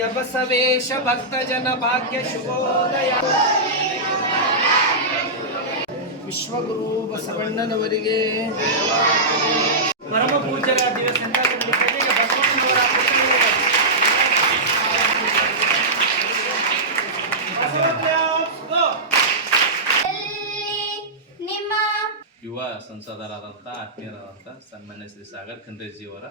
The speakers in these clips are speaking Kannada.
ಯಬಸವೇಶ ಭಕ್ತಜನ ಭಾಗ್ಯ ಶುಭೋದಯ. ವಿಶ್ವಗುರು ಬಸವಣ್ಣನವರಿಗೆ ಪರಮ ಪೂಜ್ಯರ ದಿವಸ ಯುವ ಸಂಸದರಾದಂಥ ಆತ್ಮೀಯರಾದಂಥ ಸನ್ಮಾನ್ಯ ಶ್ರೀ ಸಾಗರ್ ಖಂಡ್ರೇಜಿಯವರ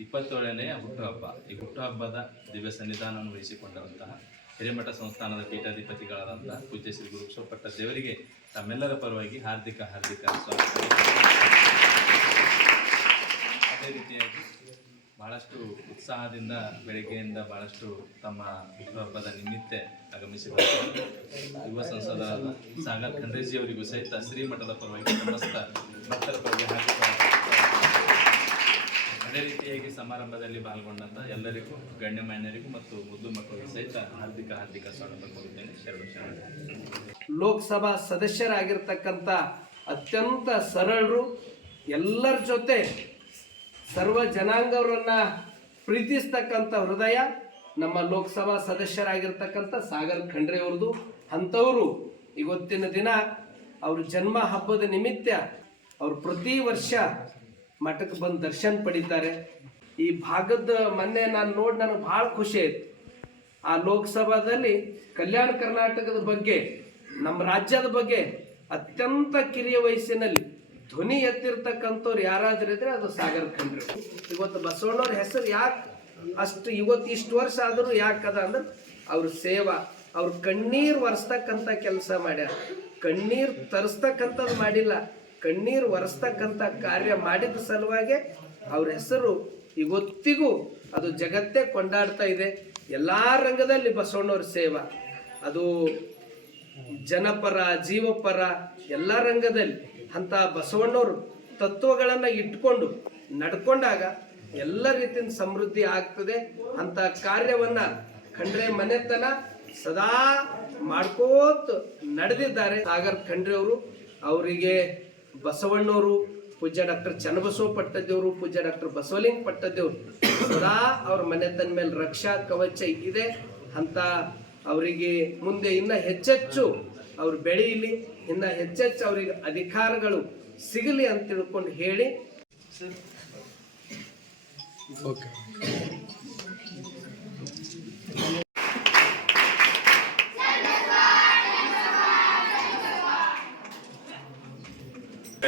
27ನೆಯ ಹುಟ್ಟುಹಬ್ಬ. ಈ ಹುಟ್ಟುಹಬ್ಬದ ದಿವ್ಯ ಸನ್ನಿಧಾನವನ್ನು ವಹಿಸಿಕೊಂಡಂತಹ ಹಿರೇಮಠ ಸಂಸ್ಥಾನದ ಪೀಠಾಧಿಪತಿಗಳಾದಂತಹ ಪೂಜ್ಯ ಶ್ರೀ ಗುರು ಬಸವಪಟ್ಟ ದೇವರಿಗೆ ತಮ್ಮೆಲ್ಲರ ಪರವಾಗಿ ಹಾರ್ದಿಕ ಸ್ವಾಗತ. ಅದೇ ರೀತಿಯಾಗಿ ಬಹಳಷ್ಟು ಉತ್ಸಾಹದಿಂದ ಬೆಳಗ್ಗೆಯಿಂದ ಬಹಳಷ್ಟು ತಮ್ಮ ಹುಟ್ಟುಹಬ್ಬದ ನಿಮಿತ್ತ ಆಗಮಿಸಿದ್ದಾರೆ. ಯುವ ಸಂಸದರಾದ ಸಾಗರ್ ಖಂಡ್ರೇಜಿಯವರಿಗೂ ಸಹಿತ ಶ್ರೀಮಠದ ಪರವಾಗಿ ಸಮಸ್ತ ಭಕ್ತರ ಪರವಾಗಿ ಅದೇ ರೀತಿಯಾಗಿ ಸಮಾರಂಭದಲ್ಲಿ ಪಾಲ್ಗೊಂಡಂತ ಎಲ್ಲರಿಗೂ ಗಣ್ಯಮಾನ್ಯರಿಗೂ ಮತ್ತು ಮುದ್ದು ಮಕ್ಕಳಿಗೂ ಸಹಿತ ಹಾರ್ದಿಕ ಸ್ವಾಗತ ಕೋರುತ್ತೇನೆ. ಶರಣ. ಲೋಕಸಭಾ ಸದಸ್ಯರಾಗಿರ್ತಕ್ಕಂಥ ಅತ್ಯಂತ ಸರಳರು, ಎಲ್ಲರ ಜೊತೆ ಸರ್ವ ಜನಾಂಗವರನ್ನ ಪ್ರೀತಿಸ್ತಕ್ಕಂಥ ಹೃದಯ ನಮ್ಮ ಲೋಕಸಭಾ ಸದಸ್ಯರಾಗಿರ್ತಕ್ಕಂಥ ಸಾಗರ್ ಖಂಡ್ರೆ ಅವ್ರದ್ದು. ಅಂಥವರು ಇವತ್ತಿನ ದಿನ ಅವ್ರ ಜನ್ಮ ಹಬ್ಬದ ನಿಮಿತ್ತ ಅವರು ಪ್ರತಿ ವರ್ಷ ಮಠಕ್ಕೆ ಬಂದು ದರ್ಶನ ಪಡಿತಾರೆ. ಈ ಭಾಗದ ಮೊನ್ನೆ ನನಗೆ ಭಾಳ ಖುಷಿ ಆಯ್ತು. ಆ ಲೋಕಸಭಾದಲ್ಲಿ ಕಲ್ಯಾಣ ಕರ್ನಾಟಕದ ಬಗ್ಗೆ, ನಮ್ಮ ರಾಜ್ಯದ ಬಗ್ಗೆ ಅತ್ಯಂತ ಕಿರಿಯ ವಯಸ್ಸಿನಲ್ಲಿ ಧ್ವನಿ ಎತ್ತಿರ್ತಕ್ಕಂಥವ್ರು ಯಾರಾದ್ರೂ ಇದ್ರೆ ಅದು ಸಾಗರ್ ಖಂಡ್ರೆ. ಇವತ್ತು ಬಸವಣ್ಣವ್ರ ಹೆಸರು ಯಾಕೆ ಅಷ್ಟು ಇಷ್ಟು ವರ್ಷ ಆದರೂ ಯಾಕದ ಅಂದ್ರೆ ಅವ್ರ ಸೇವಾ, ಅವ್ರ ಕಣ್ಣೀರು ಒರೆಸ್ತಕ್ಕಂಥ ಕೆಲಸ ಮಾಡ್ಯಾರ. ಕಣ್ಣೀರು ತರಿಸ್ತಕ್ಕಂಥದ್ದು ಮಾಡಿಲ್ಲ, ಕಣ್ಣೀರು ಒರೆಸ್ತಕ್ಕಂಥ ಕಾರ್ಯ ಮಾಡಿದ ಸಲುವಾಗಿ ಅವ್ರ ಹೆಸರು ಇವತ್ತಿಗೂ ಅದು ಜಗತ್ತೇ ಕೊಂಡಾಡ್ತಾ ಇದೆ. ಎಲ್ಲ ರಂಗದಲ್ಲಿ ಬಸವಣ್ಣವ್ರ ಸೇವಾ, ಅದು ಜನಪರ ಜೀವಪರ ಎಲ್ಲ ರಂಗದಲ್ಲಿ ಅಂತ ಬಸವಣ್ಣವರು ತತ್ವಗಳನ್ನು ಇಟ್ಕೊಂಡು ನಡ್ಕೊಂಡಾಗ ಎಲ್ಲ ರೀತಿಯ ಸಮೃದ್ಧಿ ಆಗ್ತದೆ. ಅಂತ ಕಾರ್ಯವನ್ನ ಖಂಡ್ರೆ ಮನೆತನ ಸದಾ ಮಾಡ್ಕೋತ ನಡೆದಿದ್ದಾರೆ ಸಾಗರ್ ಖಂಡ್ರೆ ಅವರು. ಅವರಿಗೆ ಬಸವಣ್ಣವರು, ಪೂಜ್ಯ ಡಾಕ್ಟರ್ ಚನ್ನಬಸವ ಪಟ್ಟದೇವರು, ಪೂಜ್ಯ ಡಾಕ್ಟರ್ ಬಸವಲಿಂಗ ಪಟ್ಟದೇವರು ಸದಾ ಅವ್ರ ಮನೆತನ ಮೇಲೆ ರಕ್ಷಾ ಕವಚ ಇದೆ ಅಂತ. ಅವರಿಗೆ ಮುಂದೆ ಇನ್ನ ಹೆಚ್ಚೆಚ್ಚು ಅವ್ರು ಬೆಳೆಯಲಿ, ಇನ್ನ ಹೆಚ್ಚೆಚ್ಚು ಅವರಿಗೆ ಅಧಿಕಾರಗಳು ಸಿಗಲಿ ಅಂತ ತಿಳ್ಕೊಂಡು ಹೇಳಿ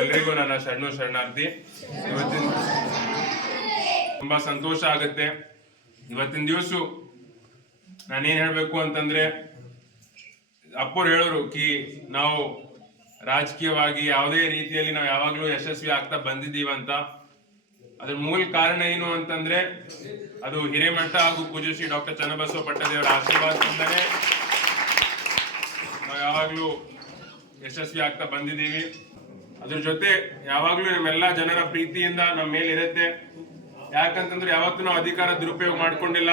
ಎಲ್ರಿಗೂ ನನ್ನ ಶರಣಾರ್ಥಿ. ಇವತ್ತಿನ ತುಂಬಾ ಸಂತೋಷ ಆಗುತ್ತೆ. ಇವತ್ತಿನ ದಿವಸ ನಾನೇನ್ ಹೇಳ್ಬೇಕು ಅಂತಂದ್ರೆ, ಅಪ್ಪರು ಹೇಳೋರು ಕಿ ನಾವು ರಾಜಕೀಯವಾಗಿ ಯಾವುದೇ ರೀತಿಯಲ್ಲಿ ನಾವು ಯಾವಾಗ್ಲೂ ಯಶಸ್ವಿ ಆಗ್ತಾ ಬಂದಿದ್ದೀವಂತ. ಅದ್ರ ಮೂಲ ಕಾರಣ ಏನು ಅಂತಂದ್ರೆ ಅದು ಹಿರೇಮಠ ಹಾಗೂ ಪೂಜ್ಯ ಶ್ರೀ ಡಾಕ್ಟರ್ ಚನ್ನಬಸವ ಪಟ್ಟದೇವರ ಆಶೀರ್ವಾದದಿಂದನೇ ನಾವು ಯಾವಾಗ್ಲೂ ಯಶಸ್ವಿ ಆಗ್ತಾ ಬಂದಿದ್ದೀವಿ. ಅದ್ರ ಜೊತೆ ಯಾವಾಗ್ಲೂ ನಿಮ್ಮೆಲ್ಲ ಜನರ ಪ್ರೀತಿಯಿಂದ ನಮ್ಮ ಮೇಲೆ ಇರುತ್ತೆ. ಯಾಕಂತಂದ್ರೆ ಯಾವತ್ತೂ ನಾವು ಅಧಿಕಾರ ದುರುಪಯೋಗ ಮಾಡ್ಕೊಂಡಿಲ್ಲ,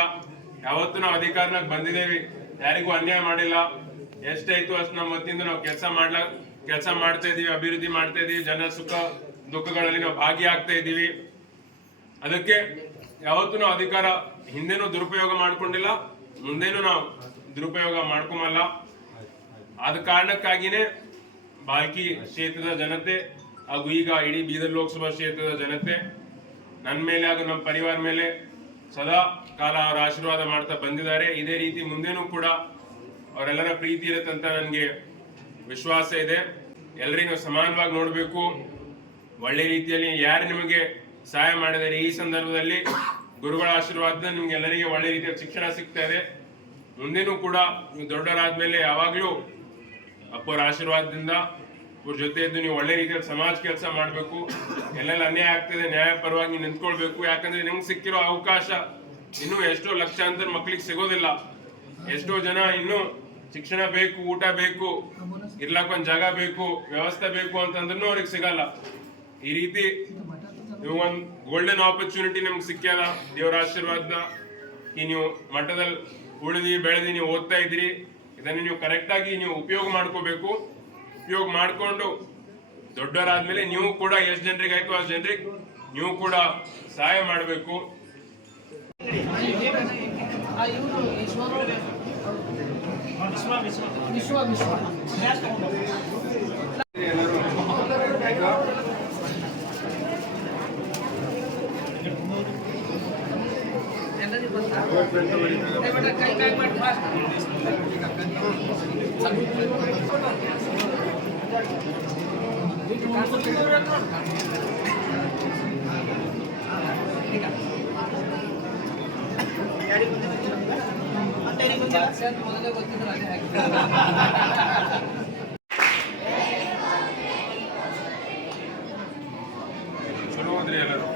ಯಾವತ್ತೂ ನಾವು ಅಧಿಕಾರನಾಗ ಬಂದಿದ್ದೇವೆ, ಯಾರಿಗೂ ಅನ್ಯಾಯ ಮಾಡಿಲ್ಲ. ಎಷ್ಟಾಯ್ತು ಅಷ್ಟು ನಮ್ಮ ವತಿಯಿಂದ ನಾವು ಕೆಲಸ ಮಾಡ್ತಾ ಇದೀವಿ, ಅಭಿವೃದ್ಧಿ ಮಾಡ್ತಾ ಇದೀವಿ, ಜನರ ಸುಖ ದುಃಖಗಳಲ್ಲಿ ನಾವು ಭಾಗಿಯಾಗ್ತಾ ಇದ್ದೀವಿ. ಅದಕ್ಕೆ ಯಾವತ್ತೂ ನಾವು ಅಧಿಕಾರ ಹಿಂದೆನೂ ದುರುಪಯೋಗ ಮಾಡ್ಕೊಂಡಿಲ್ಲ, ಮುಂದೇನು ನಾವು ದುರುಪಯೋಗ ಮಾಡ್ಕೊಂಬಲ್ಲ. ಆದ ಕಾರಣಕ್ಕಾಗಿನೇ ಬಾಲ್ಕಿ ಕ್ಷೇತ್ರದ ಜನತೆ ಹಾಗೂ ಈಗ ಇಡೀ ಬೀದರ್ ಲೋಕಸಭಾ ಕ್ಷೇತ್ರದ ಜನತೆ ನನ್ನ ಮೇಲೆ ಹಾಗೂ ನಮ್ಮ ಪರಿವಾರ ಮೇಲೆ ಸದಾ ಕಾಲ ಅವರ ಆಶೀರ್ವಾದ ಮಾಡ್ತಾ ಬಂದಿದ್ದಾರೆ. ಇದೇ ರೀತಿ ಮುಂದೇನೂ ಕೂಡ ಅವರೆಲ್ಲರ ಪ್ರೀತಿ ಇರುತ್ತೆ ಅಂತ ನನಗೆ ವಿಶ್ವಾಸ ಇದೆ. ಎಲ್ಲರಿಗೂ ಸಮಾನವಾಗಿ ನೋಡಬೇಕು, ಒಳ್ಳೆ ರೀತಿಯಲ್ಲಿ ಯಾರು ನಿಮಗೆ ಸಹಾಯ ಮಾಡಿದ್ದಾರೆ. ಈ ಸಂದರ್ಭದಲ್ಲಿ ಗುರುಗಳ ಆಶೀರ್ವಾದ ನಿಮ್ಗೆ ಎಲ್ಲರಿಗೆ ಒಳ್ಳೆ ರೀತಿಯ ಶಿಕ್ಷಣ ಸಿಗ್ತಾ ಇದೆ. ಮುಂದೇನೂ ಕೂಡ ನೀವು ದೊಡ್ಡವರಾದ್ಮೇಲೆ ಯಾವಾಗ್ಲೂ ಅಪ್ಪರ ಆಶೀರ್ವಾದದಿಂದ ಅವ್ರ ಜೊತೆ ಇದ್ದು ನೀವು ಒಳ್ಳೆ ರೀತಿಯಲ್ಲಿ ಸಮಾಜ ಕೆಲಸ ಮಾಡಬೇಕು. ಎಲ್ಲೆಲ್ಲ ಅನ್ಯಾಯ ಆಗ್ತದೆ ನ್ಯಾಯ ಪರವಾಗಿ ನಿಂತ್ಕೊಳ್ಬೇಕು. ಯಾಕಂದ್ರೆ ನಿಮ್ಗೆ ಸಿಕ್ಕಿರೋ ಅವಕಾಶ ಇನ್ನೂ ಎಷ್ಟೋ ಲಕ್ಷಾಂತರ ಮಕ್ಕಳಿಗೆ ಸಿಗೋದಿಲ್ಲ. ಎಷ್ಟೋ ಜನ ಇನ್ನೂ ಶಿಕ್ಷಣ ಬೇಕು, ಊಟ ಬೇಕು, ಇರ್ಲಾಕ ಒಂದ್ ಜಾಗ ಬೇಕು, ವ್ಯವಸ್ಥೆ ಬೇಕು ಅಂತಂದ್ರೂ ಅವ್ರಿಗೆ ಸಿಗಲ್ಲ. ಈ ರೀತಿ ನೀವು ಒಂದ್ ಗೋಲ್ಡನ್ ಆಪರ್ಚುನಿಟಿ ನಿಮ್ಗೆ ಸಿಕ್ಕ್ಯದ ದೇವರ ಆಶೀರ್ವಾದ. ಈ ನೀವು ಮಠದಲ್ಲಿ ಉಳಿದಿ ಬೆಳೆದಿ ನೀವು ಓದ್ತಾ ಇದ್ದೀರಿ, ಇದನ್ನು ನೀವು ಕರೆಕ್ಟ್ ಆಗಿ ನೀವು ಉಪಯೋಗ ಮಾಡ್ಕೋಬೇಕು. ಉಪಯೋಗ ಮಾಡ್ಕೊಂಡು ದೊಡ್ಡವರಾದ್ಮೇಲೆ ನೀವು ಕೂಡ ಎಷ್ಟು ಜನರಿಗೆ ಆಯ್ತು ಅಷ್ಟು ಜನರಿಗೆ ನೀವು ಕೂಡ ಸಹಾಯ ಮಾಡಬೇಕು. ಮೊದಲೇ ಗೊತ್ತಿದ್ರೆ ಅದೇ ಹಾಕಿ ಚಲೋ ಹೋದ್ರಿ ಎಲ್ಲರೂ.